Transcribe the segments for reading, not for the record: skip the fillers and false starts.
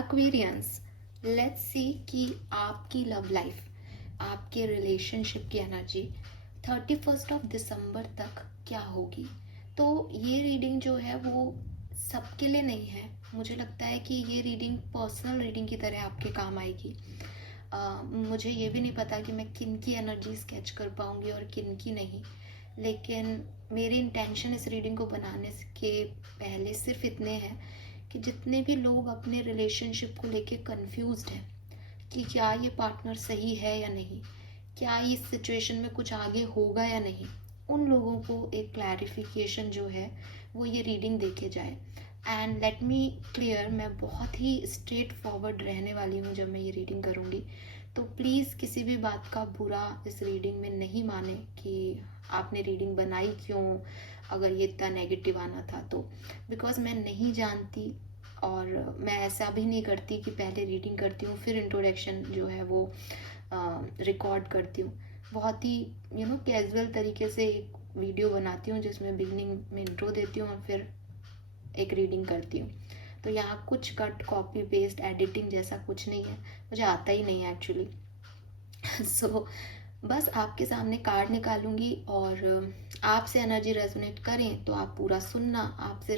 Aquarians, let's see कि आपकी love life, आपके रिलेशनशिप की एनर्जी 31 दिसंबर तक क्या होगी। तो ये रीडिंग जो है वो सबके लिए नहीं है। मुझे लगता है कि ये रीडिंग पर्सनल रीडिंग की तरह आपके काम आएगी। मुझे ये भी नहीं पता कि मैं किन की एनर्जी स्केच कर पाऊँगी और किन की नहीं, लेकिन मेरी इंटेंशन इस रीडिंग को बनाने के पहले सिर्फ इतने हैं कि जितने भी लोग अपने रिलेशनशिप को लेके कंफ्यूज्ड हैं कि क्या ये पार्टनर सही है या नहीं, क्या इस सिचुएशन में कुछ आगे होगा या नहीं, उन लोगों को एक क्लैरिफिकेशन जो है वो ये रीडिंग देके जाए। एंड लेट मी क्लियर, मैं बहुत ही स्ट्रेट फॉरवर्ड रहने वाली हूँ जब मैं ये रीडिंग करूँगी। तो प्लीज़ किसी भी बात का बुरा इस रीडिंग में नहीं माने कि आपने रीडिंग बनाई क्यों, अगर ये इतना नेगेटिव आना था तो। बिकॉज मैं नहीं जानती और मैं ऐसा भी नहीं करती कि पहले रीडिंग करती हूँ फिर इंट्रोडक्शन जो है वो रिकॉर्ड करती हूँ। बहुत ही कैजुअल तरीके से एक वीडियो बनाती हूँ जिसमें बिगनिंग में इंट्रो देती हूँ और फिर एक रीडिंग करती हूँ। तो यहाँ कुछ कट कॉपी पेस्ट एडिटिंग जैसा कुछ नहीं है, मुझे आता ही नहीं है एक्चुअली। सो बस आपके सामने कार्ड निकालूंगी और आपसे एनर्जी रेजोनेट करें तो आप पूरा सुनना, आपसे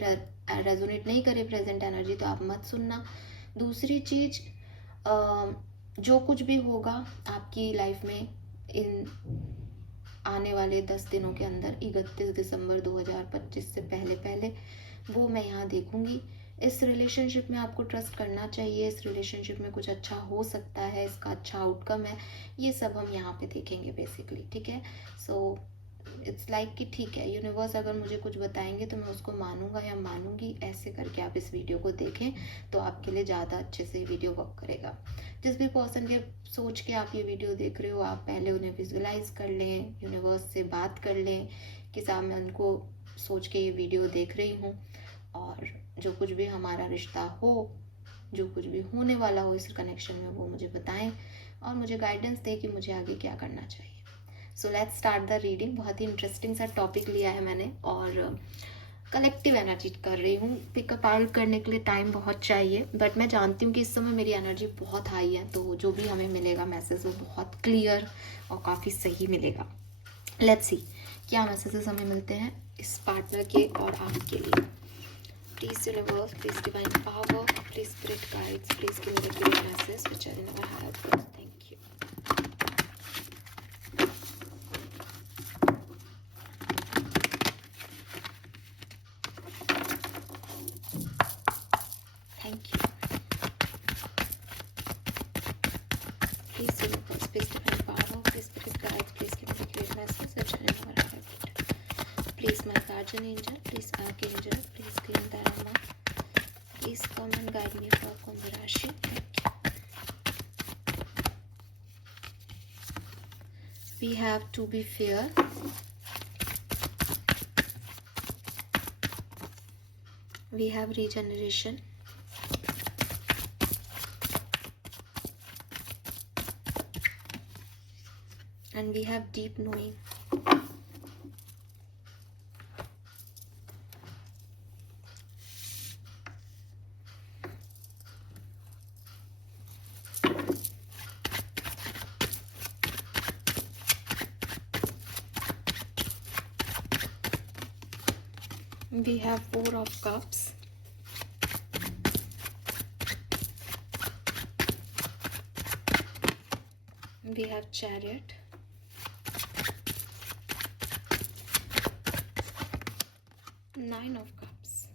रेजोनेट नहीं करे प्रेजेंट एनर्जी तो आप मत सुनना। दूसरी चीज़, जो कुछ भी होगा आपकी लाइफ में इन आने वाले 10 दिनों के अंदर 31 दिसंबर 2025 से पहले पहले, वो मैं यहाँ देखूंगी। इस रिलेशनशिप में आपको ट्रस्ट करना चाहिए, इस रिलेशनशिप में कुछ अच्छा हो सकता है, इसका अच्छा आउटकम है, ये सब हम यहाँ पे देखेंगे बेसिकली। ठीक है, सो इट्स लाइक कि ठीक है, यूनिवर्स अगर मुझे कुछ बताएंगे तो मैं उसको मानूंगा या मानूंगी। ऐसे करके आप इस वीडियो को देखें तो आपके लिए ज़्यादा अच्छे से वीडियो वर्क करेगा। जिस भी पर्सन के सोच के आप ये वीडियो देख रहे हो, आप पहले उन्हें विजुअलाइज कर लें, यूनिवर्स से बात कर लें कि साहब मैं उनको सोच के ये वीडियो देख रही हूँ और जो कुछ भी हमारा रिश्ता हो, जो कुछ भी होने वाला हो इस कनेक्शन में, वो मुझे बताएं और मुझे गाइडेंस दें कि मुझे आगे क्या करना चाहिए। So let's start the reading. बहुत ही इंटरेस्टिंग सा टॉपिक लिया है मैंने और कलेक्टिव एनर्जी कर रही हूँ। पिकअप आउट करने के लिए टाइम बहुत चाहिए, बट मैं जानती हूँ कि इस समय मेरी एनर्जी बहुत हाई है, तो जो भी हमें मिलेगा मैसेज वो बहुत क्लियर और काफ़ी सही मिलेगा। लेट्स सी क्या मैसेजेस हमें मिलते हैं इस पार्टनर के और आपके लिए। Please universe, please divine power, please spirit guides, please give me the clear messages which I never had. Thank you. Thank you. Please universe, please divine power, please spirit guides, please give me the clear messages which I never had. Please my guardian angel, please archangel, please clean Dharma. Please come and guide me for Kumbh Rashi. Thank you. We have to be fair. We have regeneration. And we have deep knowing. We have Four of Cups. We have Chariot. Nine of Cups.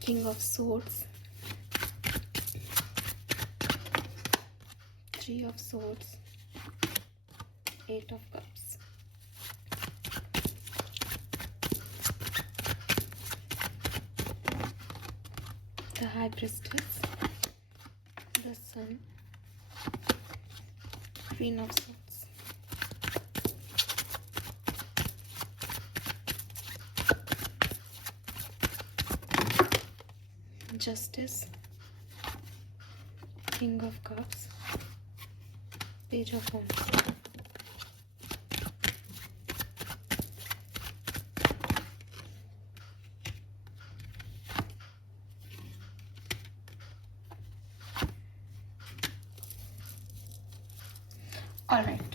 King of Swords. Three of Swords. Eight of Cups. The High Priestess. The Sun. Queen of Swords. Justice. King of cups, page of wands, alright.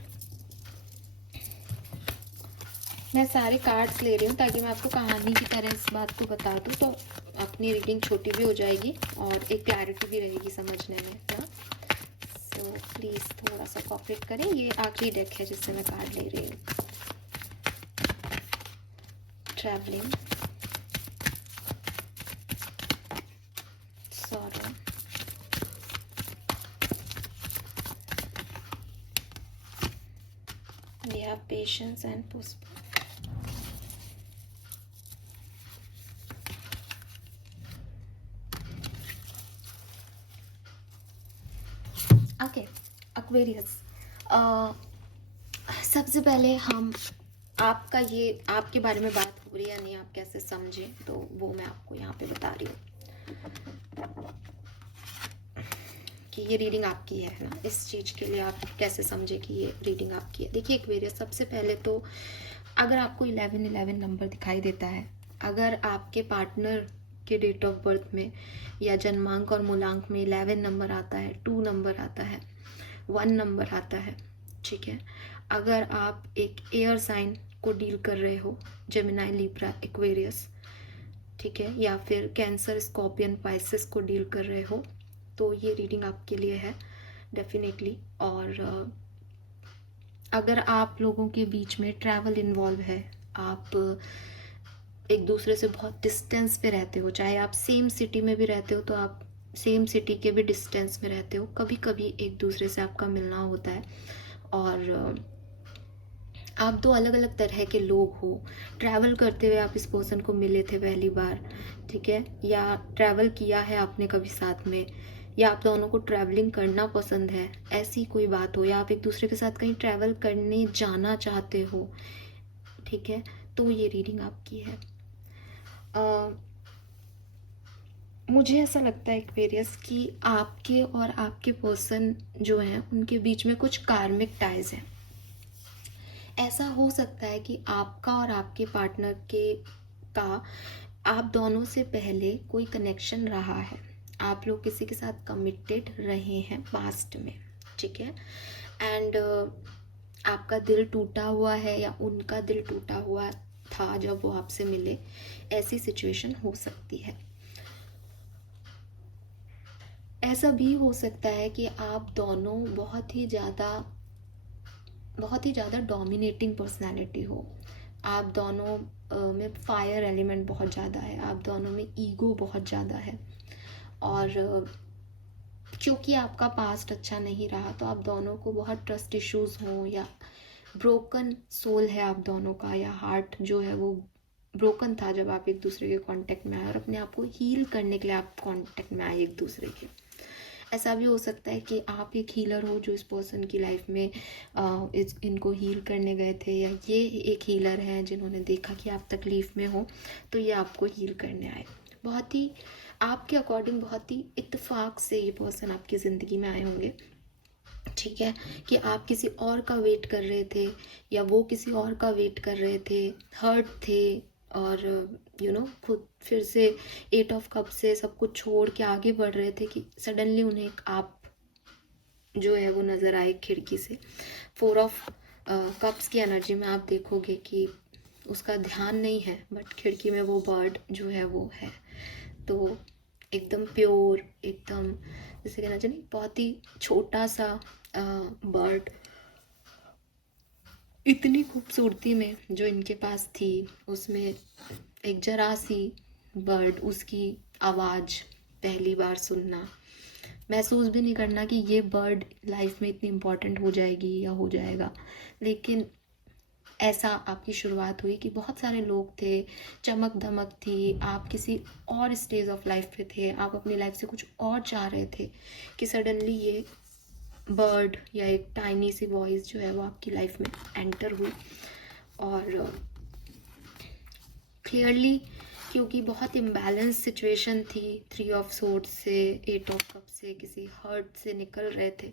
मैं सारे cards ले रही हूँ ताकि मैं आपको कहानी की तरह इस बात को बता दूँ, तो अपनी रीडिंग छोटी भी हो जाएगी और एक क्लैरिटी भी रहेगी समझने में ना। सो प्लीज़ थोड़ा सा कोऑपरेट करें। ये आखिरी डेक है जिससे मैं कार्ड ले रही हूँ। Travelling, sorrow, we have patience and postpone. Okay Aquarius, सबसे पहले हम आपका ये आपके बारे में बात हो रही है या नहीं, आप कैसे समझें, तो वो मैं आपको यहाँ पे बता रही हूँ कि ये रीडिंग आपकी है ना। इस चीज़ के लिए आप कैसे समझे कि ये रीडिंग आपकी है। देखिए एक्वेरियस, सबसे पहले तो अगर आपको 1111 नंबर दिखाई देता है, अगर आपके पार्टनर के डेट ऑफ बर्थ में या जन्मांक और मूलांक में 11 नंबर आता है, 2 नंबर आता है, 1 नंबर आता है, ठीक है। अगर आप एक एयर साइन को डील कर रहे हो, जेमिनाई, लिब्रा, एक्वेरियस, ठीक है, या फिर कैंसर, स्कॉर्पियन, पाइसेस को डील कर रहे हो, तो ये रीडिंग आपके लिए है डेफिनेटली। और अगर आप लोगों के बीच में ट्रैवल इन्वॉल्व है, आप एक दूसरे से बहुत डिस्टेंस पे रहते हो, चाहे आप सेम सिटी में भी रहते हो तो आप सेम सिटी के भी डिस्टेंस में रहते हो, कभी कभी एक दूसरे से आपका मिलना होता है, और आप दो अलग अलग तरह के लोग हो। ट्रैवल करते हुए आप इस पर्सन को मिले थे पहली बार, ठीक है, या ट्रैवल किया है आपने कभी साथ में, या आप दोनों को ट्रैवलिंग करना पसंद है, ऐसी कोई बात हो, या आप एक दूसरे के साथ कहीं ट्रैवल करने जाना चाहते हो, ठीक है, तो ये रीडिंग आपकी है। मुझे ऐसा लगता है एक्वेरियस कि आपके और आपके पर्सन जो हैं उनके बीच में कुछ कार्मिक टाइज हैं। ऐसा हो सकता है कि आपका और आपके पार्टनर के का आप दोनों से पहले कोई कनेक्शन रहा है, आप लोग किसी के साथ कमिटेड रहे हैं पास्ट में, ठीक है, एंड आपका दिल टूटा हुआ है या उनका दिल टूटा हुआ था जब वो आपसे मिले, ऐसी सिचुएशन हो सकती है। ऐसा भी हो सकता है कि आप दोनों बहुत ही ज़्यादा डोमिनेटिंग पर्सनालिटी हो, आप दोनों में फायर एलिमेंट बहुत ज़्यादा है, आप दोनों में ईगो बहुत ज़्यादा है, और क्योंकि आपका पास्ट अच्छा नहीं रहा तो आप दोनों को बहुत ट्रस्ट इश्यूज हों, या ब्रोकन सोल है आप दोनों का, या हार्ट जो है वो ब्रोकन था जब आप एक दूसरे के कांटेक्ट में आए, और अपने आप को हील करने के लिए आप कांटेक्ट में आए एक दूसरे के। ऐसा भी हो सकता है कि आप एक हीलर हो जो इस पर्सन की लाइफ में इनको हील करने गए थे, या ये एक हीलर हैं जिन्होंने देखा कि आप तकलीफ़ में हो तो ये आपको हील करने आए। बहुत ही आपके अकॉर्डिंग बहुत ही इत्तेफाक से ये पर्सन आपकी ज़िंदगी में आए होंगे, ठीक है, कि आप किसी और का वेट कर रहे थे या वो किसी और का वेट कर रहे थे, हर्ट थे, और खुद फिर से 8 ऑफ कप से सब कुछ छोड़ के आगे बढ़ रहे थे कि सडनली उन्हें एक आप जो है वो नज़र आए खिड़की से। 4 ऑफ कप्स की एनर्जी में आप देखोगे कि उसका ध्यान नहीं है, बट खिड़की में वो बर्ड जो है वो है, तो एकदम प्योर, एकदम जैसे कहना चाहिए बहुत ही छोटा सा बर्ड, इतनी खूबसूरती में जो इनके पास थी उसमें एक जरा सी बर्ड, उसकी आवाज़ पहली बार सुनना, महसूस भी नहीं करना कि ये बर्ड लाइफ में इतनी इम्पॉर्टेंट हो जाएगी या हो जाएगा, लेकिन ऐसा आपकी शुरुआत हुई कि बहुत सारे लोग थे, चमक धमक थी, आप किसी और स्टेज ऑफ लाइफ पे थे, आप अपनी लाइफ से कुछ और चाह रहे थे, कि सडनली ये बर्ड या एक टाइनी सी वॉइस जो है वो आपकी लाइफ में एंटर हुई, और क्लियरली क्योंकि बहुत इम्बैलेंस सिचुएशन थी। 3 ऑफ सोर्ड्स से 8 ऑफ कप से किसी हर्ट से निकल रहे थे,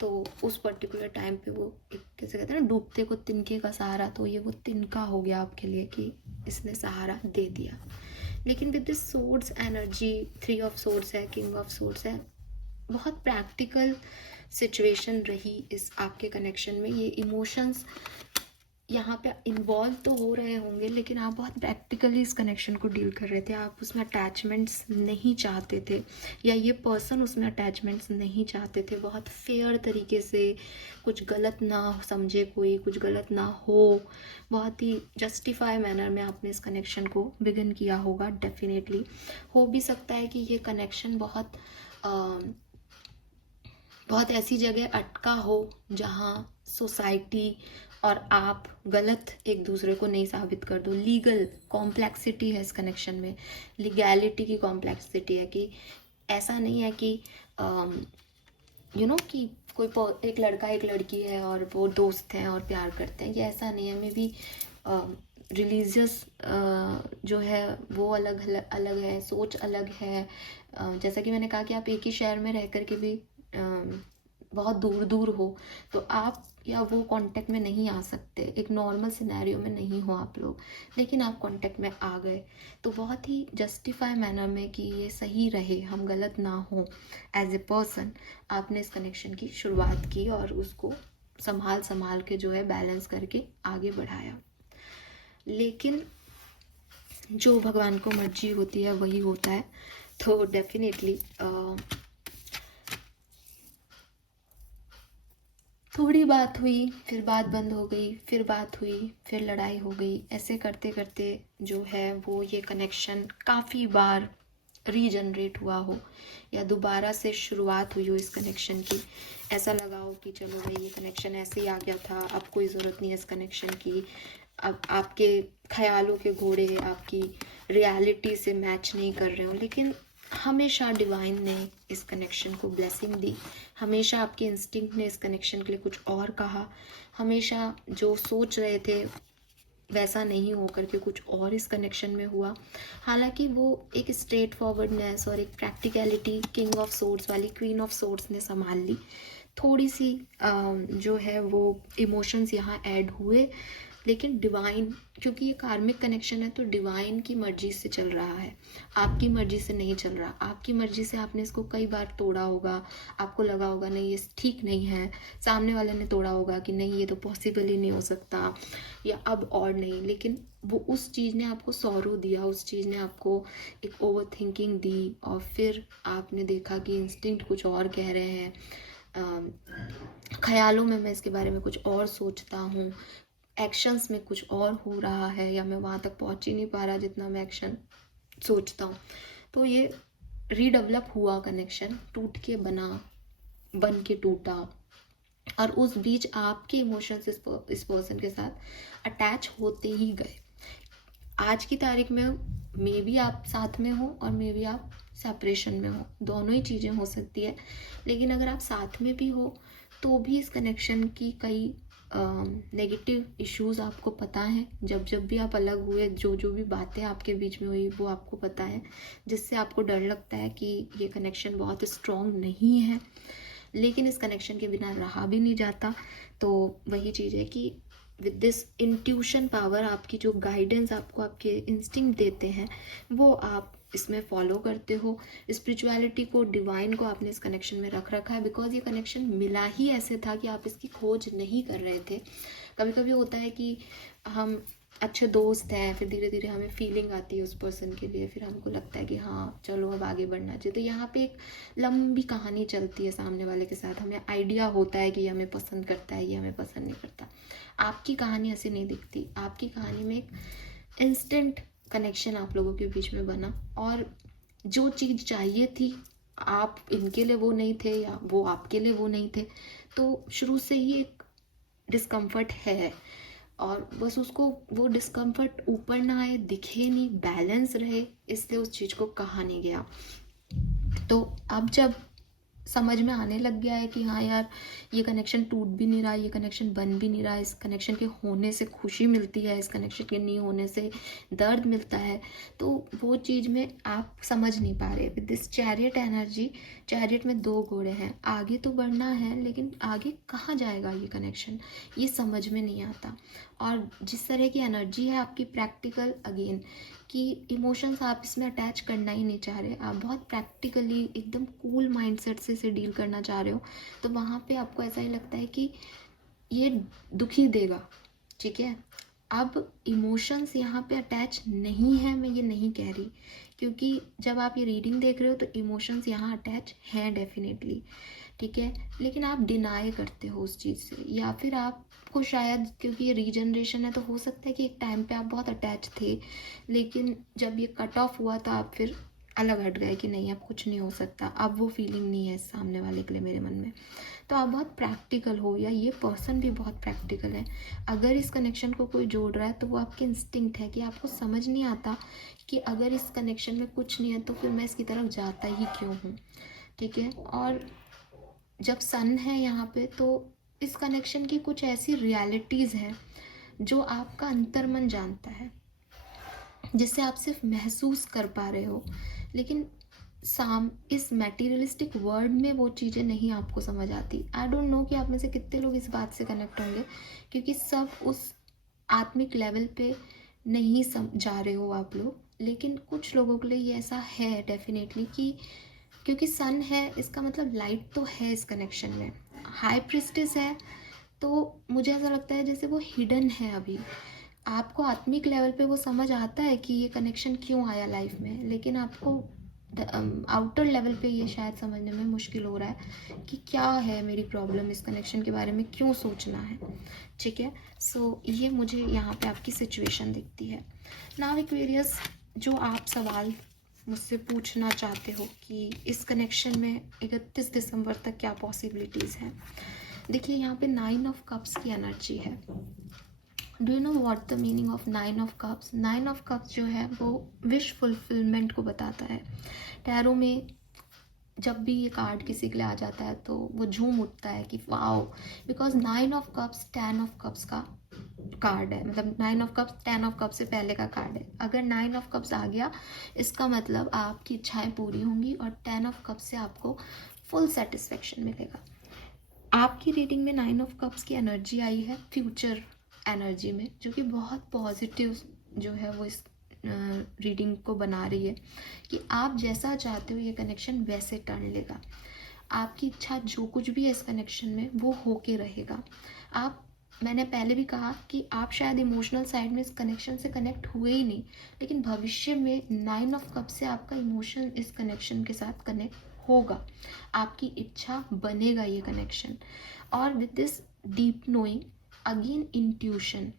तो उस पर्टिकुलर टाइम पे वो एक कैसे कहते हैं ना, डूबते को तिनके का सहारा, तो ये वो तिनका हो गया आपके लिए कि इसने सहारा दे दिया। लेकिन with this swords energy, 3 of swords है, किंग ऑफ सोर्ड्स है, बहुत प्रैक्टिकल सिचुएशन रही इस आपके कनेक्शन में। ये इमोशंस यहाँ पे इन्वॉल्व तो हो रहे होंगे, लेकिन आप बहुत प्रैक्टिकली इस कनेक्शन को डील कर रहे थे। आप उसमें अटैचमेंट्स नहीं चाहते थे, या ये पर्सन उसमें अटैचमेंट्स नहीं चाहते थे। बहुत फेयर तरीके से, कुछ गलत ना समझे कोई, कुछ गलत ना हो, बहुत ही जस्टिफाई मैनर में आपने इस कनेक्शन को बिगिन किया होगा। डेफिनेटली हो भी सकता है कि ये कनेक्शन बहुत ऐसी जगह अटका हो जहाँ सोसाइटी और आप गलत एक दूसरे को नहीं साबित कर दो। लीगल कॉम्प्लेक्सिटी है इस कनेक्शन में, लीगैलिटी की कॉम्प्लेक्सिटी है कि ऐसा नहीं है कि कि कोई एक लड़का एक लड़की है और वो दोस्त हैं और प्यार करते हैं, ये ऐसा नहीं है। मे बी रिलीजियस जो है वो अलग अलग है, सोच अलग है। जैसा कि मैंने कहा कि आप एक ही शहर में रह कर के भी बहुत दूर दूर हो, तो आप या वो कांटेक्ट में नहीं आ सकते, एक नॉर्मल सिनेरियो में नहीं हो आप लोग, लेकिन आप कांटेक्ट में आ गए, तो बहुत ही जस्टिफाई मैनर में कि ये सही रहे, हम गलत ना हो, एज ए पर्सन आपने इस कनेक्शन की शुरुआत की और उसको संभाल के जो है बैलेंस करके आगे बढ़ाया। लेकिन जो भगवान को मर्जी होती है वही होता है। तो डेफिनेटली थोड़ी बात हुई, फिर बात बंद हो गई, फिर बात हुई, फिर लड़ाई हो गई। ऐसे करते करते जो है वो ये कनेक्शन काफ़ी बार रीजनरेट हुआ हो, या दोबारा से शुरुआत हुई हो इस कनेक्शन की। ऐसा लगा हो कि चलो भाई ये कनेक्शन ऐसे ही आ गया था, अब कोई ज़रूरत नहीं है इस कनेक्शन की, अब आपके ख्यालों के घोड़े आपकी रियलिटी से मैच नहीं कर रहे हो। लेकिन हमेशा डिवाइन ने इस कनेक्शन को ब्लेसिंग दी, हमेशा आपके इंस्टिंक्ट ने इस कनेक्शन के लिए कुछ और कहा, हमेशा जो सोच रहे थे वैसा नहीं होकर के कुछ और इस कनेक्शन में हुआ। हालांकि वो एक स्ट्रेट फॉरवर्डनेस और एक प्रैक्टिकलिटी किंग ऑफ सोर्ड्स वाली क्वीन ऑफ सोर्ड्स ने संभाल ली। थोड़ी सी जो है वो इमोशंस यहाँ ऐड हुए, लेकिन डिवाइन, क्योंकि ये कार्मिक कनेक्शन है तो डिवाइन की मर्जी से चल रहा है, आपकी मर्जी से नहीं चल रहा। आपकी मर्जी से आपने इसको कई बार तोड़ा होगा, आपको लगा होगा नहीं ये ठीक नहीं है, सामने वाले ने तोड़ा होगा कि नहीं ये तो पॉसिबल ही नहीं हो सकता, या अब और नहीं। लेकिन वो उस चीज़ ने आपको सौरो दिया, उस चीज़ ने आपको एक ओवर थिंकिंग दी, और फिर आपने देखा कि इंस्टिंक्ट कुछ और कह रहे हैं, ख्यालों में मैं इसके बारे में कुछ और सोचता हूँ, एक्शंस में कुछ और हो रहा है, या मैं वहाँ तक पहुँच ही नहीं पा रहा जितना मैं एक्शन सोचता हूँ। तो ये रीडेवलप हुआ कनेक्शन, टूट के बन के टूटा, और उस बीच आपके इमोशंस इस पर्सन के साथ अटैच होते ही गए। आज की तारीख में मे बी आप साथ में हो और मे बी आप सेपरेशन में हो, दोनों ही चीज़ें हो सकती है। लेकिन अगर आप साथ में भी हो तो भी इस कनेक्शन की कई नेगेटिव इश्यूज आपको पता है। जब भी आप अलग हुए, जो भी बातें आपके बीच में हुई वो आपको पता है, जिससे आपको डर लगता है कि ये कनेक्शन बहुत स्ट्रॉन्ग नहीं है। लेकिन इस कनेक्शन के बिना रहा भी नहीं जाता। तो वही चीज़ है कि विद दिस इंट्यूशन पावर, आपकी जो गाइडेंस आपको आपके इंस्टिंक्ट देते हैं वो आप इसमें फॉलो करते हो। स्पिरिचुअलिटी को, डिवाइन को आपने इस कनेक्शन में रख रखा है, बिकॉज ये कनेक्शन मिला ही ऐसे था कि आप इसकी खोज नहीं कर रहे थे। कभी कभी होता है कि हम अच्छे दोस्त हैं, फिर धीरे धीरे हमें फीलिंग आती है उस पर्सन के लिए, फिर हमको लगता है कि हाँ चलो अब आगे बढ़ना चाहिए। तो यहाँ पे एक लंबी कहानी चलती है सामने वाले के साथ, हमें आइडिया होता है कि ये हमें पसंद करता है, ये हमें पसंद नहीं करता। आपकी कहानी ऐसे नहीं दिखती, आपकी कहानी में एक इंस्टेंट कनेक्शन आप लोगों के बीच में बना, और जो चीज़ चाहिए थी आप इनके लिए वो नहीं थे, या वो आपके लिए वो नहीं थे। तो शुरू से ही एक डिस्कम्फर्ट है, और बस उसको वो डिस्कम्फर्ट ऊपर ना आए, दिखे नहीं, बैलेंस रहे, इसलिए उस चीज़ को कहा नहीं गया। तो अब जब समझ में आने लग गया है कि हाँ यार, ये कनेक्शन टूट भी नहीं रहा, ये कनेक्शन बन भी नहीं रहा, इस कनेक्शन के होने से खुशी मिलती है, इस कनेक्शन के नहीं होने से दर्द मिलता है, तो वो चीज़ में आप समझ नहीं पा रहे। With this chariot energy, chariot में 2 घोड़े हैं, आगे तो बढ़ना है लेकिन आगे कहाँ जाएगा ये कनेक्शन, ये समझ में नहीं आता। और जिस तरह की एनर्जी है आपकी प्रैक्टिकल, अगेन कि इमोशंस आप इसमें अटैच करना ही नहीं चाह रहे, आप बहुत प्रैक्टिकली एकदम कूल माइंडसेट से इसे डील करना चाह रहे हो, तो वहाँ पे आपको ऐसा ही लगता है कि ये दुखी देगा, ठीक है। अब इमोशंस यहाँ पे अटैच नहीं है, मैं ये नहीं कह रही, क्योंकि जब आप ये रीडिंग देख रहे हो तो इमोशंस यहाँ अटैच हैं डेफिनेटली, ठीक है, लेकिन आप डिनाई करते हो उस चीज़ से, या फिर आपको शायद, क्योंकि ये रीजनरेशन है तो हो सकता है कि एक टाइम पे आप बहुत अटैच थे, लेकिन जब ये कट ऑफ हुआ तो आप फिर अलग हट गए कि नहीं अब कुछ नहीं हो सकता, अब वो फीलिंग नहीं है सामने वाले के लिए मेरे मन में। तो आप बहुत प्रैक्टिकल हो, या ये पर्सन भी बहुत प्रैक्टिकल है। अगर इस कनेक्शन को कोई जोड़ रहा है तो वो आपके इंस्टिंक्ट है कि आपको समझ नहीं आता कि अगर इस कनेक्शन में कुछ नहीं है तो फिर मैं इसकी तरफ जाता ही क्यों हूँ, ठीक है। और जब सन है यहाँ पे तो इस कनेक्शन की कुछ ऐसी रियलिटीज़ हैं जो आपका अंतर्मन जानता है, जिससे आप सिर्फ महसूस कर पा रहे हो, लेकिन इस मटेरियलिस्टिक वर्ल्ड में वो चीज़ें नहीं आपको समझ आती। आई डोंट नो कि आप में से कितने लोग इस बात से कनेक्ट होंगे, क्योंकि सब उस आत्मिक लेवल पे नहीं जा रहे हो आप लोग, लेकिन कुछ लोगों के लिए ये ऐसा है डेफिनेटली कि क्योंकि सन है इसका मतलब लाइट तो है इस कनेक्शन में, हाई प्रिस्टेस है तो मुझे ऐसा लगता है जैसे वो हिडन है अभी। आपको आत्मिक लेवल पे वो समझ आता है कि ये कनेक्शन क्यों आया लाइफ में, लेकिन आपको आउटर लेवल पे ये शायद समझने में मुश्किल हो रहा है कि क्या है मेरी प्रॉब्लम, इस कनेक्शन के बारे में क्यों सोचना है, ठीक है। सो ये मुझे यहाँ पे आपकी सिचुएशन दिखती है। नाउ एक्वेरियस, जो आप सवाल मुझसे पूछना चाहते हो कि इस कनेक्शन में 31 दिसंबर तक क्या पॉसिबिलिटीज़ हैं। देखिए यहाँ पे 9 ऑफ कप्स की एनर्जी है। Do you know what the meaning of 9 of cups? 9 of cups जो है वो विश फुलफिलमेंट को बताता है। टैरो में जब भी ये कार्ड किसी के लिए आ जाता है तो वो झूम उठता है कि wow, because 9 of cups 10 of cups का कार्ड है, मतलब 9 ऑफ कप्स 10 ऑफ कप्स से पहले का कार्ड है। अगर 9 ऑफ कप्स आ गया इसका मतलब आपकी इच्छाएं पूरी होंगी, और 10 ऑफ कप्स से आपको फुल सेटिस्फेक्शन मिलेगा। आपकी रीडिंग में 9 ऑफ कप्स की एनर्जी आई है फ्यूचर एनर्जी में, जो कि बहुत पॉजिटिव जो है वो इस रीडिंग को बना रही है कि आप जैसा चाहते हो ये कनेक्शन वैसे टर्न लेगा। आपकी इच्छा जो कुछ भी है इस कनेक्शन में वो होके रहेगा। मैंने पहले भी कहा कि आप शायद इमोशनल साइड में इस कनेक्शन से कनेक्ट हुए ही नहीं, लेकिन भविष्य में 9 ऑफ कप से आपका इमोशन इस कनेक्शन के साथ कनेक्ट होगा, आपकी इच्छा बनेगा ये कनेक्शन। और with this deep knowing, again intuition,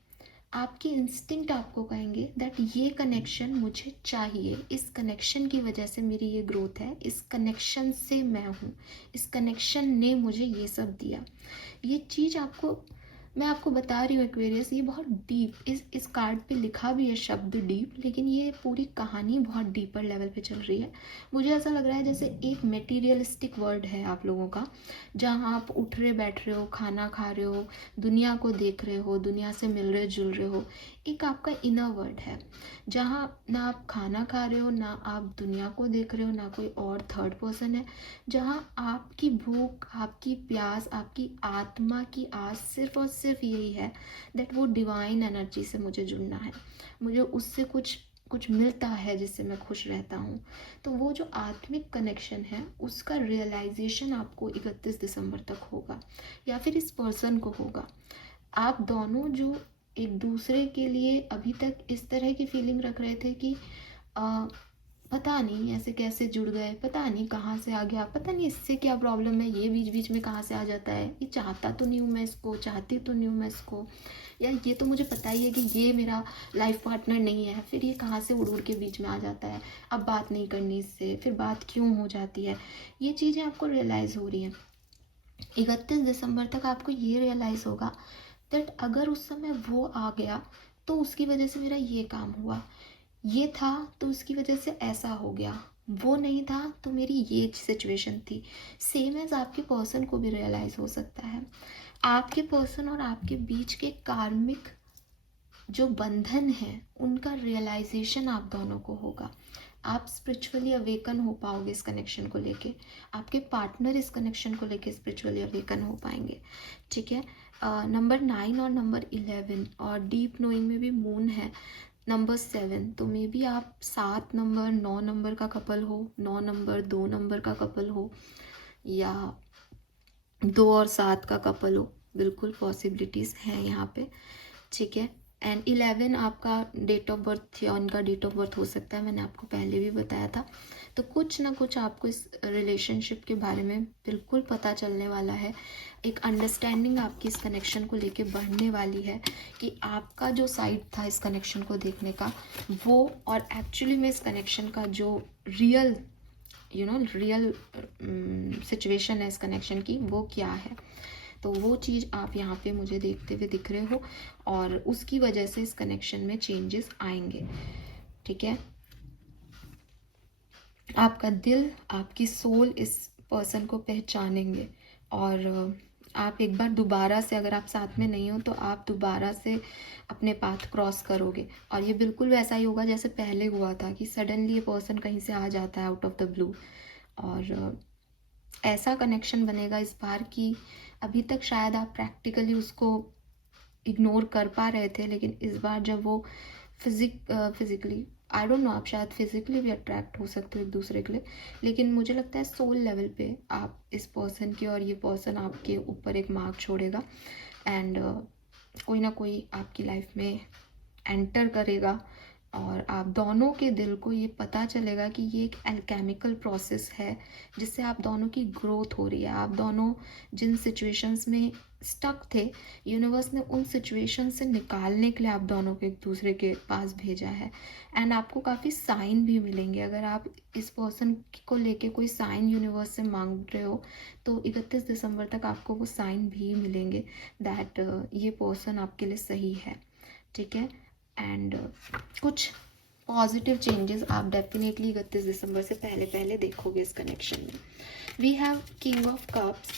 आपकी इंस्टिंक्ट आपको कहेंगे दैट ये कनेक्शन मुझे चाहिए, इस कनेक्शन की वजह से मेरी ये ग्रोथ है, इस कनेक्शन से मैं हूँ, इस कनेक्शन ने मुझे ये सब दिया। ये चीज़ मैं आपको बता रही हूँ एक्वेरियस, ये बहुत डीप, इस कार्ड पे लिखा भी है शब्द डीप, लेकिन ये पूरी कहानी बहुत डीपर लेवल पे चल रही है। मुझे ऐसा लग रहा है जैसे एक मटेरियलिस्टिक वर्ल्ड है आप लोगों का, जहाँ आप उठ रहे बैठ रहे हो, खाना खा रहे हो, दुनिया को देख रहे हो, दुनिया से मिल रहे जुल रहे हो। एक आपका इनर वर्ल्ड है जहाँ ना आप खाना खा रहे हो, ना आप दुनिया को देख रहे हो, ना कोई और थर्ड पर्सन है, जहाँ आपकी भूख, आपकी प्यास, आपकी आत्मा की आस सिर्फ और सिर्फ यही है दैट वो डिवाइन एनर्जी से मुझे जुड़ना है, मुझे उससे कुछ कुछ मिलता है जिससे मैं खुश रहता हूँ। तो वो जो आत्मिक कनेक्शन है उसका रियलाइजेशन आपको 31 दिसंबर तक होगा, या फिर इस पर्सन को होगा। आप दोनों जो एक दूसरे के लिए अभी तक इस तरह की फीलिंग रख रहे थे कि पता नहीं ऐसे कैसे जुड़ गए, पता नहीं कहाँ से आ गया, पता नहीं इससे क्या प्रॉब्लम है, ये बीच बीच में कहाँ से आ जाता है, ये चाहता तो नहीं हूँ मैं इसको, चाहती तो नहीं हूँ मैं इसको, या ये तो मुझे पता ही है कि ये मेरा लाइफ पार्टनर नहीं है, फिर ये कहाँ से उड़ उड़ के बीच में आ जाता है, अब बात नहीं करनी इससे, फिर बात क्यों हो जाती है। ये चीज़ें आपको रियलाइज़ हो रही हैं। 31 दिसंबर तक आपको ये रियलाइज़ होगा दैट अगर उस समय वो आ गया तो उसकी वजह से मेरा ये काम हुआ, ये था तो उसकी वजह से ऐसा हो गया, वो नहीं था तो मेरी ये सिचुएशन थी। सेम एज आपके पर्सन को भी रियलाइज़ हो सकता है। आपके पर्सन और आपके बीच के कार्मिक जो बंधन है उनका रियलाइजेशन आप दोनों को होगा। आप स्पिरिचुअली अवेकन हो पाओगे इस कनेक्शन को लेके, आपके पार्टनर इस कनेक्शन को लेके स्पिरिचुअली अवेकन हो पाएंगे। ठीक है। नंबर 9 और नंबर 11 और डीप नोइंग में भी मून है नंबर 7, तो मे बी आप 7 नंबर 9 नंबर का कपल हो, 9 नंबर 2 नंबर का कपल हो, या 2 और 7 का कपल हो। बिल्कुल पॉसिबिलिटीज़ हैं यहाँ पे। ठीक है। एंड 11 आपका डेट ऑफ बर्थ या उनका डेट ऑफ बर्थ हो सकता है, मैंने आपको पहले भी बताया था। तो कुछ ना कुछ आपको इस रिलेशनशिप के बारे में बिल्कुल पता चलने वाला है। एक अंडरस्टैंडिंग आपकी इस कनेक्शन को लेके बढ़ने वाली है कि आपका जो साइड था इस कनेक्शन को देखने का वो, और एक्चुअली में इस कनेक्शन का जो रियल रियल सिचुएशन है इस कनेक्शन की, वो क्या है। तो वो चीज़ आप यहाँ पे मुझे देखते हुए दिख रहे हो, और उसकी वजह से इस कनेक्शन में चेंजेस आएंगे। ठीक है। आपका दिल, आपकी सोल इस पर्सन को पहचानेंगे, और आप एक बार दोबारा से, अगर आप साथ में नहीं हो तो आप दोबारा से अपने पाथ क्रॉस करोगे, और ये बिल्कुल वैसा ही होगा जैसे पहले हुआ था कि सडनली ये पर्सन कहीं से आ जाता है आउट ऑफ द ब्लू, और ऐसा कनेक्शन बनेगा इस बार कि अभी तक शायद आप प्रैक्टिकली उसको इग्नोर कर पा रहे थे, लेकिन इस बार जब वो फिजिकली, आई डोंट नो, आप शायद फिजिकली भी अट्रैक्ट हो सकते हो एक दूसरे के लिए, लेकिन मुझे लगता है सोल लेवल पे आप इस पर्सन के, और ये पर्सन आपके ऊपर एक मार्क छोड़ेगा, एंड कोई ना कोई आपकी लाइफ में एंटर करेगा, और आप दोनों के दिल को ये पता चलेगा कि ये एक अल्केमिकल प्रोसेस है जिससे आप दोनों की ग्रोथ हो रही है। आप दोनों जिन सिचुएशंस में स्टक थे, यूनिवर्स ने उन सिचुएशन से निकालने के लिए आप दोनों को एक दूसरे के पास भेजा है, एंड आपको काफ़ी साइन भी मिलेंगे। अगर आप इस पर्सन को लेके कोई साइन यूनिवर्स से मांग रहे हो तो 31 दिसंबर तक आपको वो साइन भी मिलेंगे दैट ये पर्सन आपके लिए सही है। ठीक है। एंड कुछ पॉजिटिव चेंजेस आप डेफिनेटली 31 दिसंबर से पहले पहले देखोगे इस कनेक्शन में। We have king of cups,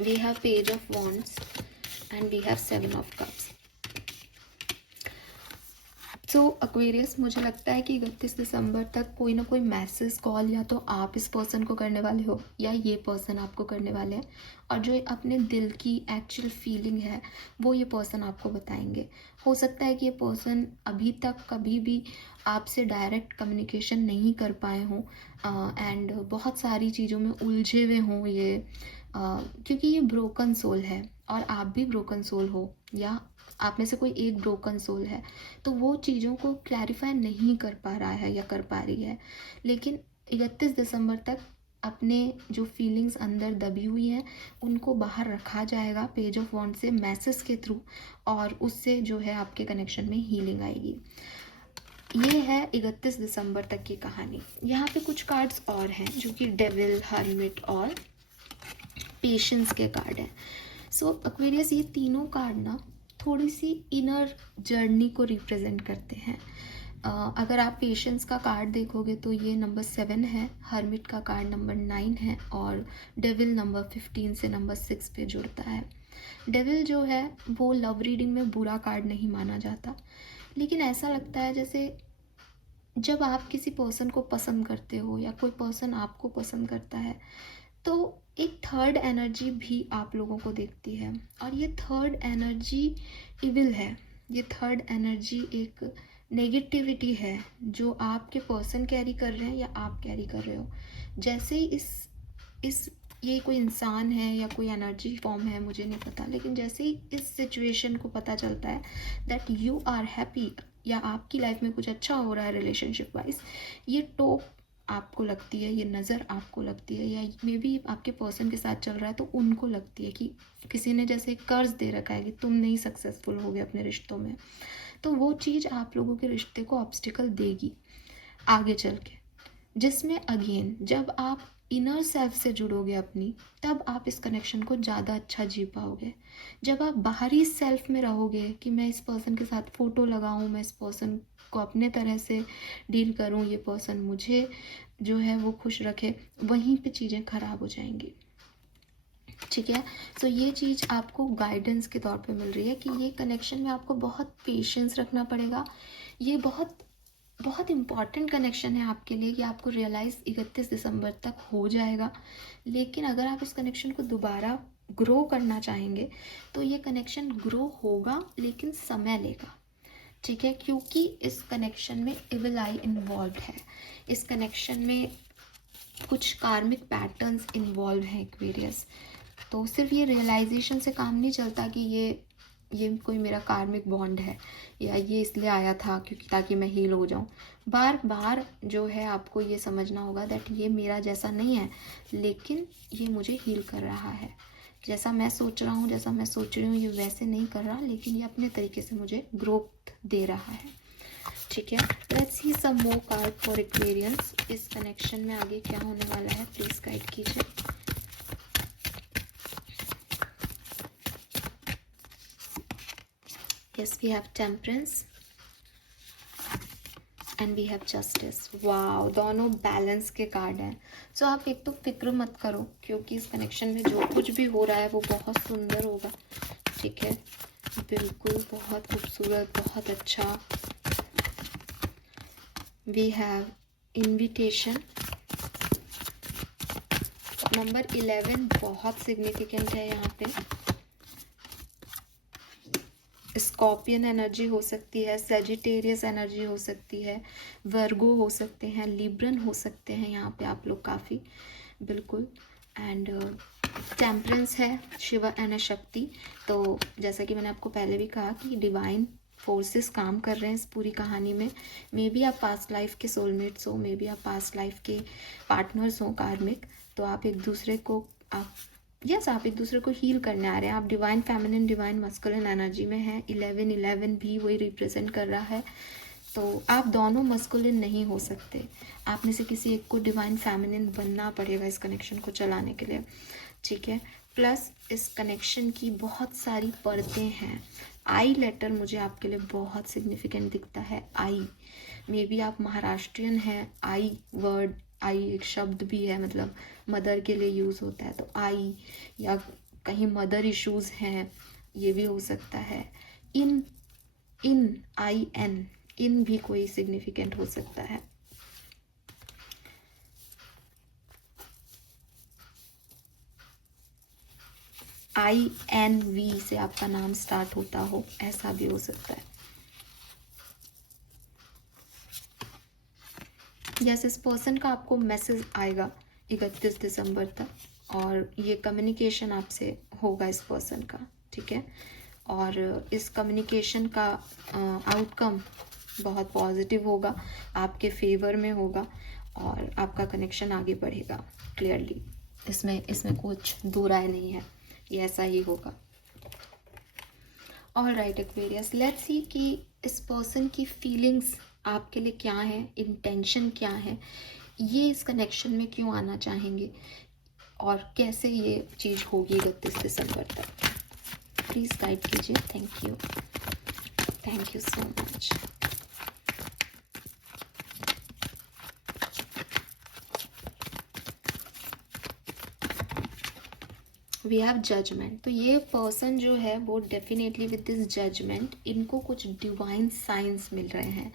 we have page of wands, and we have 7 of cups. So Aquarius, मुझे लगता है कि 31 दिसंबर तक कोई ना कोई मैसेज कॉल या तो आप इस पर्सन को करने वाले हो या ये पर्सन आपको करने वाले हैं, और जो अपने दिल की एक्चुअल फीलिंग है वो ये पर्सन आपको बताएंगे। हो सकता है कि ये पर्सन अभी तक कभी भी आपसे डायरेक्ट कम्युनिकेशन नहीं कर पाए हों, एंड बहुत सारी चीज़ों में उलझे हुए हों ये, क्योंकि ये ब्रोकन सोल है और आप भी ब्रोकन सोल हो, या आप में से कोई एक ब्रोकन सोल है, तो वो चीज़ों को क्लैरिफाई नहीं कर पा रहा है या कर पा रही है। लेकिन 31 दिसंबर तक अपने जो फीलिंग्स अंदर दबी हुई हैं उनको बाहर रखा जाएगा पेज ऑफ वॉन्ड से, मैसेज के थ्रू, और उससे जो है आपके कनेक्शन में हीलिंग आएगी। ये है 31 दिसंबर तक की कहानी। यहाँ पे कुछ कार्ड्स और हैं जो कि डेविल, हर्मिट और पेशेंस के कार्ड हैं। सो एक्वेरियस, ये तीनों कार्ड ना थोड़ी सी इनर जर्नी को रिप्रेजेंट करते हैं। अगर आप पेशेंस का कार्ड देखोगे तो ये नंबर 7 है, हर्मिट का कार्ड नंबर 9 है, और डेविल नंबर 15 से नंबर 6 पे जुड़ता है। डेविल जो है वो लव रीडिंग में बुरा कार्ड नहीं माना जाता, लेकिन ऐसा लगता है जैसे जब आप किसी पर्सन को पसंद करते हो या कोई पर्सन आपको पसंद करता है तो एक थर्ड एनर्जी भी आप लोगों को देखती है, और ये थर्ड एनर्जी इविल है। ये थर्ड एनर्जी एक नेगेटिविटी है जो आपके पर्सन कैरी कर रहे हैं या आप कैरी कर रहे हो। जैसे ही इस ये कोई इंसान है या कोई एनर्जी फॉर्म है मुझे नहीं पता, लेकिन जैसे ही इस सिचुएशन को पता चलता है दैट यू आर हैप्पी या आपकी लाइफ में कुछ अच्छा हो रहा है रिलेशनशिप वाइज, ये टॉप आपको लगती है, ये नज़र आपको लगती है, या मे बी आपके पर्सन के साथ चल रहा है तो उनको लगती है कि किसी ने जैसे कर्ज दे रखा है कि तुम नहीं सक्सेसफुल होगे अपने रिश्तों में, तो वो चीज़ आप लोगों के रिश्ते को ऑब्स्टिकल देगी आगे चल के, जिसमें अगेन जब आप इनर सेल्फ से जुड़ोगे अपनी, तब आप इस कनेक्शन को ज़्यादा अच्छा जी पाओगे। जब आप बाहरी सेल्फ में रहोगे कि मैं इस पर्सन के साथ फ़ोटो लगाऊं, मैं इस पर्सन को अपने तरह से डील करूँ, ये पर्सन मुझे जो है वो खुश रखे, वहीं पे चीज़ें ख़राब हो जाएंगी। ठीक है, तो ये चीज़ आपको गाइडेंस के तौर पे मिल रही है कि ये कनेक्शन में आपको बहुत पेशेंस रखना पड़ेगा। ये बहुत बहुत इम्पॉर्टेंट कनेक्शन है आपके लिए कि आपको रियलाइज़ 31 दिसंबर तक हो जाएगा। लेकिन अगर आप इस कनेक्शन को दोबारा ग्रो करना चाहेंगे तो ये कनेक्शन ग्रो होगा, लेकिन समय लेगा। ठीक है, क्योंकि इस कनेक्शन में इविल आई इन्वॉल्व है, इस कनेक्शन में कुछ कार्मिक पैटर्न्स इन्वॉल्व हैं एक्वेरियस। तो सिर्फ ये रियलाइजेशन से काम नहीं चलता कि ये कोई मेरा कार्मिक बॉन्ड है, या ये इसलिए आया था क्योंकि ताकि मैं हील हो जाऊं। बार बार जो है आपको ये समझना होगा दैट ये मेरा जैसा नहीं है, लेकिन ये मुझे हील कर रहा है। जैसा मैं सोच रहा हूँ, जैसा मैं सोच रही हूँ, ये वैसे नहीं कर रहा, लेकिन ये अपने तरीके से मुझे ग्रोथ दे रहा है। ठीक है, let's see some more card for Aquarians. इस कनेक्शन में आगे क्या होने वाला है, प्लीज गाइड कीजिए। Yes, we have temperance and we have justice. Wow, दोनों बैलेंस के कार्ड हैं। सो आप एक तो फिक्र मत करो, क्योंकि इस कनेक्शन में जो कुछ भी हो रहा है वो बहुत सुंदर होगा। ठीक है, बिल्कुल बहुत खूबसूरत, बहुत अच्छा। We have invitation. नंबर 11 बहुत सिग्निफिकेंट है यहाँ पे। स्कॉर्पियन एनर्जी हो सकती है, सेजिटेरियस एनर्जी हो सकती है, वर्गो हो सकते हैं, लिब्रन हो सकते हैं यहाँ पे आप लोग काफ़ी, बिल्कुल। एंड टेम्परेंस है, शिव एंड शक्ति। तो जैसा कि मैंने आपको पहले भी कहा कि डिवाइन फोर्सेस काम कर रहे हैं इस पूरी कहानी में। मे बी आप पास्ट लाइफ के सोलमेट्स हो, मे बी आप पास्ट लाइफ के पार्टनर्स हो कार्मिक, तो आप एक दूसरे को आप एक दूसरे को हील करने आ रहे हैं। आप divine feminine, divine masculine energy में हैं। 11 भी वही रिप्रेजेंट कर रहा है। तो आप दोनों मस्कुलिन नहीं हो सकते, आप में से किसी एक को डिवाइन फेमिनिन बनना पड़ेगा इस कनेक्शन को चलाने के लिए। ठीक है, प्लस इस कनेक्शन की बहुत सारी परतें हैं। आई लेटर मुझे आपके लिए बहुत सिग्निफिकेंट दिखता है। आई, मे बी आप महाराष्ट्रियन हैं, आई वर्ड, आई एक शब्द भी है, मतलब मदर के लिए यूज़ होता है। तो आई, या कहीं मदर इश्यूज हैं, ये भी हो सकता है। इन आई एन, इन भी कोई सिग्निफिकेंट हो सकता है। INV से आपका नाम स्टार्ट होता हो, ऐसा भी हो सकता है। यस, इस पर्सन का आपको मैसेज आएगा 31 दिसंबर तक, और ये कम्युनिकेशन आपसे होगा इस पर्सन का। ठीक है, और इस कम्युनिकेशन का आउटकम बहुत पॉजिटिव होगा, आपके फेवर में होगा, और आपका कनेक्शन आगे बढ़ेगा क्लियरली। इसमें कुछ दो राय नहीं है, ये ऐसा ही होगा। All right Aquarius, let's see कि इस पर्सन की फीलिंग्स आपके लिए क्या है, इंटेंशन क्या है, ये इस कनेक्शन में क्यों आना चाहेंगे, और कैसे ये चीज़ होगी 31 दिसंबर तक। प्लीज़ गाइड कीजिए। Thank you so much. We have judgement. तो ये पर्सन जो है वो डेफिनेटली विद दिस जजमेंट, इनको कुछ डिवाइन साइंस मिल रहे हैं।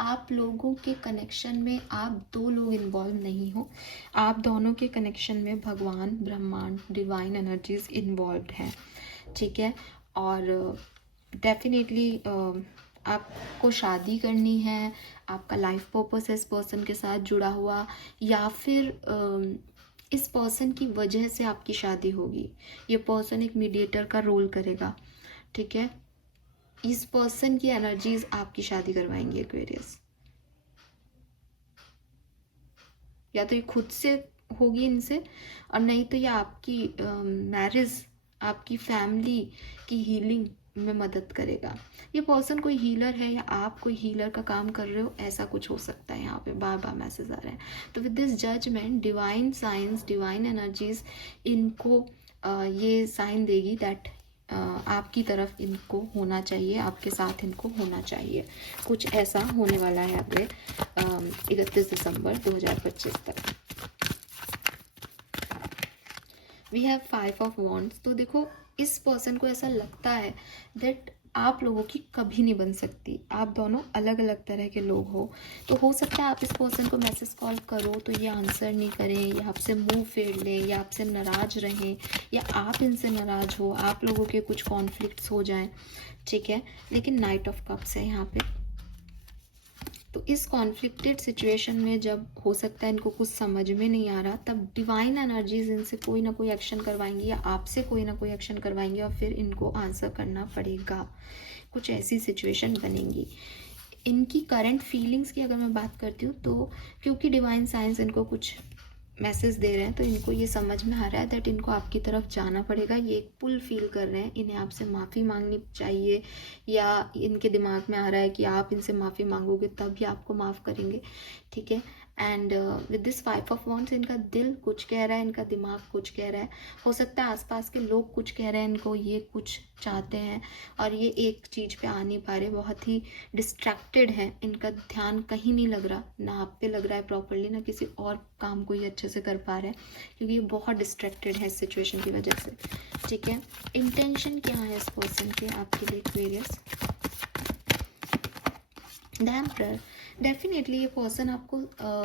आप लोगों के कनेक्शन में आप दो लोग इन्वॉल्व नहीं हो, आप दोनों के कनेक्शन में भगवान, ब्रह्मांड, डिवाइन एनर्जीज इन्वॉल्व हैं। ठीक है, और डेफिनेटली आपको शादी करनी है, आपका लाइफ पर्पस है इस पर्सन के साथ जुड़ा हुआ, या फिर इस पर्सन की वजह से आपकी शादी होगी। ये पर्सन एक मीडिएटर का रोल करेगा। ठीक है, इस पर्सन की एनर्जीज आपकी शादी करवाएंगी एक्वेरियस, या तो ये खुद से होगी इनसे, और नहीं तो ये आपकी मैरिज, आपकी फैमिली की हीलिंग में मदद करेगा। ये पर्सन कोई हीलर है, या आप कोई हीलर का काम कर रहे हो, ऐसा कुछ हो सकता है। यहाँ पे बार बार मैसेज आ रहे हैं। तो with this judgement, divine science, divine energies इनको ये साइन देगी दैट आपकी तरफ इनको होना चाहिए, आपके साथ इनको होना चाहिए। कुछ ऐसा होने वाला है अगले 31 दिसंबर 2025 तक। We have 5 of wands. तो देखो इस पर्सन को ऐसा लगता है दैट आप लोगों की कभी नहीं बन सकती, आप दोनों अलग अलग तरह के लोग हो। तो हो सकता है आप इस पर्सन को मैसेज कॉल करो तो ये आंसर नहीं करें, या आपसे मुंह फेर लें, या आपसे नाराज़ रहें, या आप इनसे नाराज़ हो, आप लोगों के कुछ कॉन्फ्लिक्ट्स हो जाएं, ठीक है। लेकिन नाइट ऑफ कप्स है यहाँ पे। तो इस कॉन्फ्लिक्टेड सिचुएशन में जब हो सकता है इनको कुछ समझ में नहीं आ रहा, तब डिवाइन एनर्जीज इनसे कोई ना कोई एक्शन करवाएंगी, या आपसे कोई ना कोई एक्शन करवाएंगे, और फिर इनको आंसर करना पड़ेगा। कुछ ऐसी सिचुएशन बनेंगी। इनकी करंट फीलिंग्स की अगर मैं बात करती हूँ तो क्योंकि डिवाइन साइंस इनको कुछ मैसेज दे रहे हैं, तो इनको ये समझ में आ रहा है दैट इनको आपकी तरफ जाना पड़ेगा। ये एक पुल फील कर रहे हैं, इन्हें आपसे माफ़ी मांगनी चाहिए, या इनके दिमाग में आ रहा है कि आप इनसे माफ़ी मांगोगे तब भी आपको माफ़ करेंगे, ठीक है। And with this 5 of wands इनका दिल कुछ कह रहा है, इनका दिमाग कुछ कह रहा है। हो सकता है आसपास के लोग कुछ कह रहे हैं इनको, ये कुछ चाहते हैं और ये एक चीज़ पे आ नहीं पा रहे, बहुत ही डिस्ट्रैक्टेड है, इनका ध्यान कहीं नहीं लग रहा, ना आप पे लग रहा है प्रॉपरली, ना किसी और काम को ये अच्छे से कर पा रहे हैं, क्योंकि ये बहुत डिस्ट्रैक्टेड है इस सिचुएशन की वजह से, ठीक है। इंटेंशन क्या है इस पर्सन के आपके लिए एक्वेरियस? The emperor. डेफिनेटली ये पर्सन आपको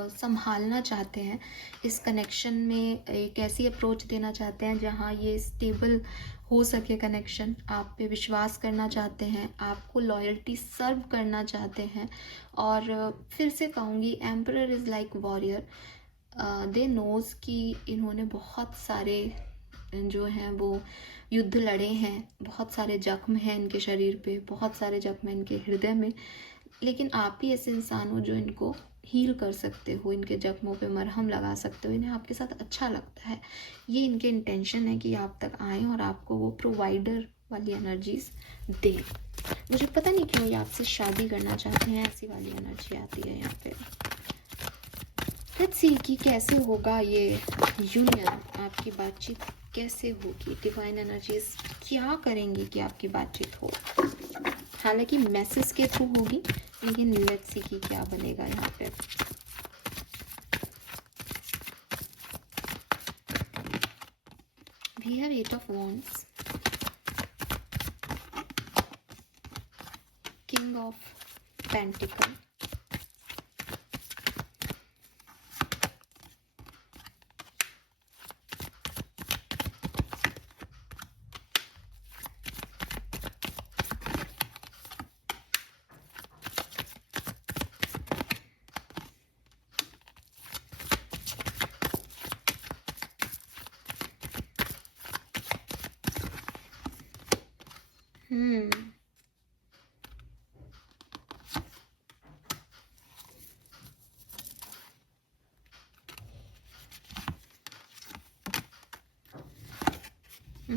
संभालना चाहते हैं, इस कनेक्शन में एक ऐसी अप्रोच देना चाहते हैं जहाँ ये स्टेबल हो सके कनेक्शन, आप पे विश्वास करना चाहते हैं, आपको लॉयल्टी सर्व करना चाहते हैं। और फिर से कहूँगी, emperor is like warrior. They knows कि इन्होंने बहुत सारे जो हैं वो युद्ध लड़े हैं, बहुत सारे जख्म हैं इनके शरीर पे, बहुत सारे जख्म हैं इनके हृदय में, लेकिन आप ही ऐसे इंसान हो जो इनको हील कर सकते हो, इनके जख्मों पे मरहम लगा सकते हो, इन्हें आपके साथ अच्छा लगता है। ये इनके इंटेंशन है कि आप तक आएँ और आपको वो प्रोवाइडर वाली एनर्जीज दे। मुझे पता नहीं क्यों ये आपसे शादी करना चाहते हैं, ऐसी वाली एनर्जी आती है यहाँ पे। लेट्स सी कि कैसे होगा ये यूनियन, आपकी बातचीत कैसे होगी, डिवाइन एनर्जीज क्या करेंगी कि आपकी बातचीत हो। हालांकि मैसेज के थ्रू होगी, लेकिन लेट्स सी कि क्या बनेगा यहाँ पे। We have 8 of wands, king of pentacle,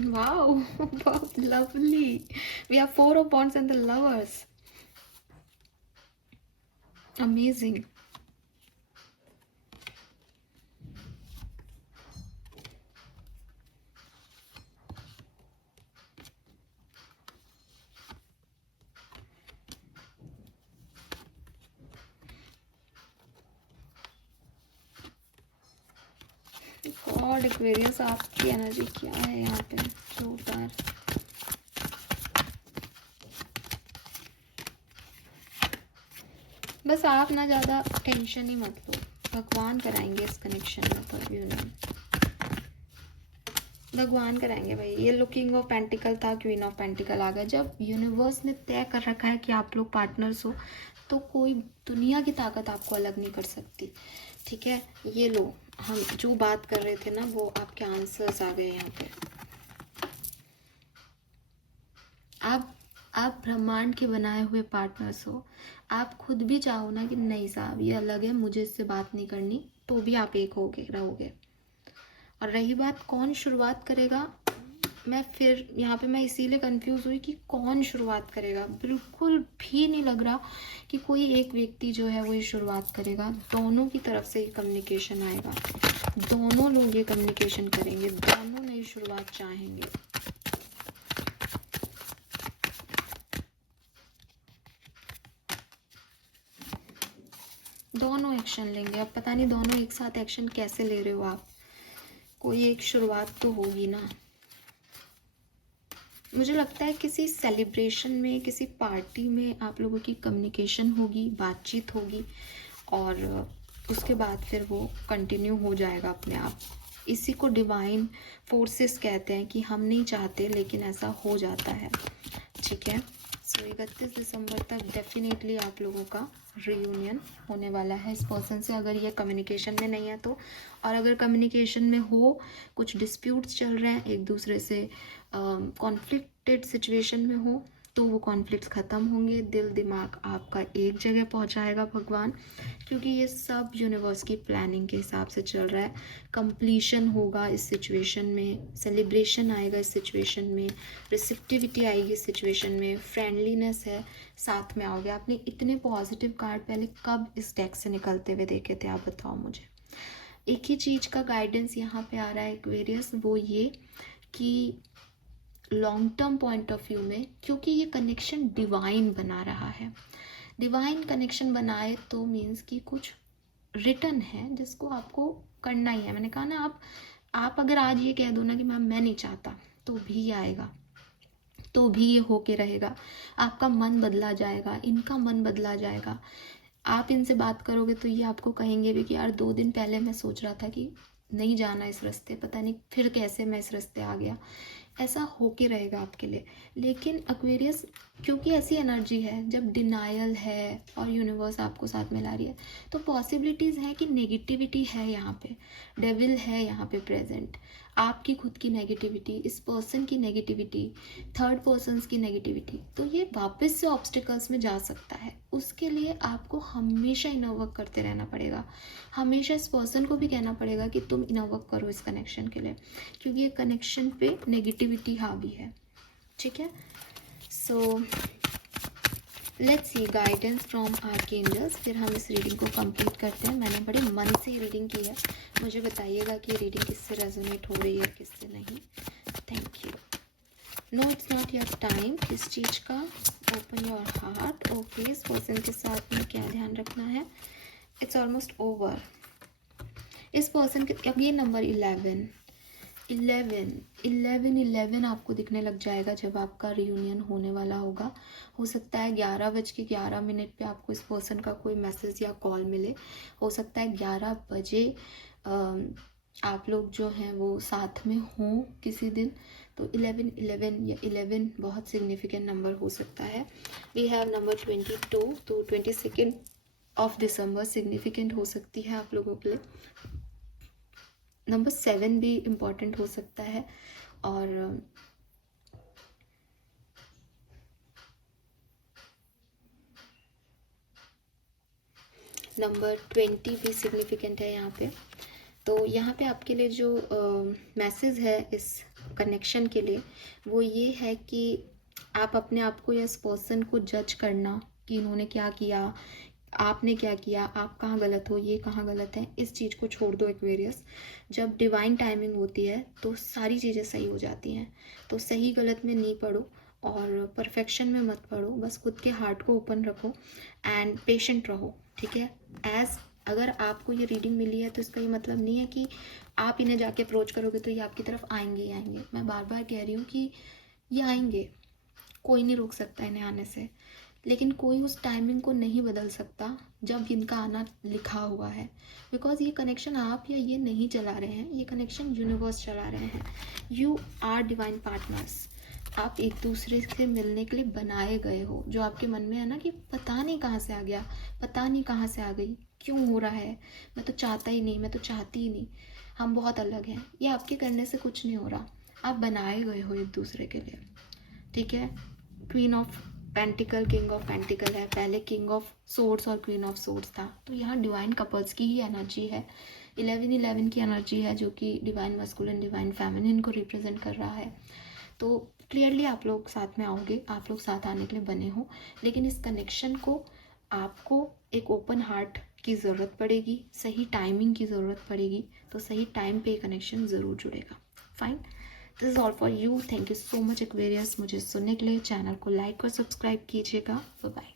Wow, wow, lovely. We have 4 of wands and the lovers. Amazing. God Aquarius, आपकी एनर्जी क्या है यहाँ पे? जोरदार। बस आप ना ज़्यादा टेंशन ही मत लो, भगवान कराएंगे इस कनेक्शन में। तो यूनियन भगवान कराएंगे भाई। ये लुकिंग ऑफ पेंटिकल था, क्वीन ऑफ पेंटिकल आ गया। जब यूनिवर्स ने तय कर रखा है कि आप लोग पार्टनर्स हो, तो कोई दुनिया की ताकत आपको अलग नहीं कर सकती, ठीक है। ये लो, हम जो बात कर रहे थे ना, वो आपके आंसर्स आ गए यहाँ पे। आप ब्रह्मांड के बनाए हुए पार्टनर्स हो। आप खुद भी चाहो ना कि नहीं साहब ये अलग है, मुझे इससे बात नहीं करनी, तो भी आप एक होगे रहोगे। और रही बात कौन शुरुआत करेगा, मैं फिर यहाँ पे मैं इसीलिए कंफ्यूज हुई कि कौन शुरुआत करेगा। बिल्कुल भी नहीं लग रहा कि कोई एक व्यक्ति जो है वो ये शुरुआत करेगा। दोनों की तरफ से ये कम्युनिकेशन आएगा, दोनों लोग ये कम्युनिकेशन करेंगे, दोनों नई शुरुआत चाहेंगे। दोनों एक्शन लेंगे। अब पता नहीं दोनों एक साथ एक्शन कैसे ले रहे हो आप, कोई एक शुरुआत तो होगी ना। मुझे लगता है किसी सेलिब्रेशन में, किसी पार्टी में आप लोगों की कम्युनिकेशन होगी, बातचीत होगी, और उसके बाद फिर वो कंटिन्यू हो जाएगा अपने आप। इसी को डिवाइन फोर्सेस कहते हैं कि हम नहीं चाहते लेकिन ऐसा हो जाता है। ठीक है, सो 31 दिसंबर तक डेफिनेटली आप लोगों का रियूनियन होने वाला है इस पर्सन से, अगर ये कम्युनिकेशन में नहीं है तो। और अगर कम्युनिकेशन में हो, कुछ डिस्प्यूट्स चल रहे हैं, एक दूसरे से कॉन्फ्लिक्टेड सिचुएशन में हो, तो वो कॉन्फ्लिक्ट्स ख़त्म होंगे। दिल दिमाग आपका एक जगह पहुंचाएगा भगवान, क्योंकि ये सब यूनिवर्स की प्लानिंग के हिसाब से चल रहा है। कंप्लीशन होगा इस सिचुएशन में, सेलिब्रेशन आएगा इस सिचुएशन में, रिसेप्टिविटी आएगी इस सिचुएशन में, फ्रेंडलीनेस है, साथ में आओगे। आपने इतने पॉजिटिव कार्ड पहले कब इस डेक से निकलते हुए देखे थे, आप बताओ मुझे। एक ही चीज़ का गाइडेंस यहाँ पे आ रहा है एक्वेरियस, वो ये कि long term point of view में, क्योंकि ये कनेक्शन डिवाइन बना रहा है, डिवाइन कनेक्शन बनाए तो मीन्स कि कुछ रिटर्न है जिसको आपको करना ही है। मैंने कहा ना, आप अगर आज ये कह दो ना कि मैम मैं नहीं चाहता, तो भी आएगा, तो भी ये होके रहेगा। आपका मन बदला जाएगा, इनका मन बदला जाएगा। आप इनसे बात करोगे तो ये आपको कहेंगे भी कि यार 2 दिन पहले मैं सोच रहा था कि नहीं जाना इस रास्ते, पता नहीं फिर कैसे मैं इस रास्ते आ गया। ऐसा होके रहेगा आपके लिए। लेकिन एक्वेरियस, क्योंकि ऐसी एनर्जी है जब डिनायल है और यूनिवर्स आपको साथ में ला रही है, तो पॉसिबिलिटीज़ है कि नेगेटिविटी है यहाँ पे, डेविल है यहाँ पे प्रेजेंट। आपकी खुद की नेगेटिविटी, इस पर्सन की नेगेटिविटी, थर्ड पर्सन्स की नेगेटिविटी, तो ये वापस से ऑब्स्टिकल्स में जा सकता है। उसके लिए आपको हमेशा इनर वर्क करते रहना पड़ेगा, हमेशा इस पर्सन को भी कहना पड़ेगा कि तुम इनर वर्क करो इस कनेक्शन के लिए, क्योंकि ये कनेक्शन पे नेगेटिविटी हावी है। ठीक है, so let's see guidance from archangels, फिर हम इस रीडिंग को कंप्लीट करते हैं। मैंने बड़े मन से रीडिंग की है, मुझे बताइएगा कि रीडिंग किससे रेजोनेट हो रही है, किससे नहीं। Thank you. No it's not your time, किस चीज़ का, ओपन योर हार्ट। ओके, इस पर्सन के साथ में क्या ध्यान रखना है, इट्स ऑलमोस्ट ओवर। इस पर्सन के, अब ये नंबर 11 आपको दिखने लग जाएगा जब आपका रियूनियन होने वाला होगा। हो सकता है 11:11 पे आपको इस पर्सन का कोई मैसेज या कॉल मिले। हो सकता है 11 बजे आप लोग जो हैं वो साथ में हों किसी दिन। तो 11 या 11 बहुत सिग्निफिकेंट नंबर हो सकता है। वी हैव नंबर 22, तो 22 ऑफ दिसंबर सिग्निफिकेंट हो सकती है आप लोगों के लिए। नंबर 7 भी इम्पॉर्टेंट हो सकता है, और नंबर 20 भी सिग्निफिकेंट है यहाँ पे। तो यहाँ पे आपके लिए जो मैसेज है इस कनेक्शन के लिए, वो ये है कि आप अपने आप को या इस पर्सन को जज करना कि इन्होंने क्या किया, आपने क्या किया, आप कहाँ गलत हो, ये कहाँ गलत है, इस चीज़ को छोड़ दो एक्वेरियस। जब डिवाइन टाइमिंग होती है तो सारी चीज़ें सही हो जाती हैं। तो सही गलत में नहीं पड़ो और परफेक्शन में मत पड़ो, बस खुद के हार्ट को ओपन रखो एंड पेशेंट रहो। ठीक है, अगर आपको ये रीडिंग मिली है तो इसका ये मतलब नहीं है कि आप इन्हें जाके अप्रोच करोगे तो ये आपकी तरफ आएंगे ही आएंगे। मैं बार बार कह रही हूँ कि ये आएंगे, कोई नहीं रोक सकता इन्हें आने से, लेकिन कोई उस टाइमिंग को नहीं बदल सकता जब इनका आना लिखा हुआ है। बिकॉज ये कनेक्शन आप या ये नहीं चला रहे हैं, ये कनेक्शन यूनिवर्स चला रहे हैं। You are divine partners. आप एक दूसरे से मिलने के लिए बनाए गए हो। जो आपके मन में है ना कि पता नहीं कहाँ से आ गया, पता नहीं कहाँ से आ गई, क्यों हो रहा है, मैं तो चाहता ही नहीं, मैं तो चाहती ही नहीं, हम बहुत अलग हैं, ये आपके करने से कुछ नहीं हो रहा। आप बनाए गए हो एक दूसरे के लिए। ठीक है, queen of pentacle, king of pentacle है, पहले किंग ऑफ सोर्ड्स और क्वीन ऑफ सोर्ड्स था। तो यहाँ डिवाइन कपल्स की ही एनर्जी है। 11 की एनर्जी है जो कि डिवाइन मस्कुलिन, डिवाइन फेमिनिन को रिप्रेजेंट कर रहा है। तो क्लियरली आप लोग साथ में आओगे, आप लोग साथ आने के लिए बने हो, लेकिन इस कनेक्शन को आपको एक ओपन हार्ट की ज़रूरत पड़ेगी, सही टाइमिंग की ज़रूरत पड़ेगी। तो सही टाइम पे कनेक्शन ज़रूर जुड़ेगा। Fine, this is all for you. Thank you so much Aquarius मुझे सुनने के लिए। चैनल को लाइक और सब्सक्राइब कीजिएगा। Bye bye.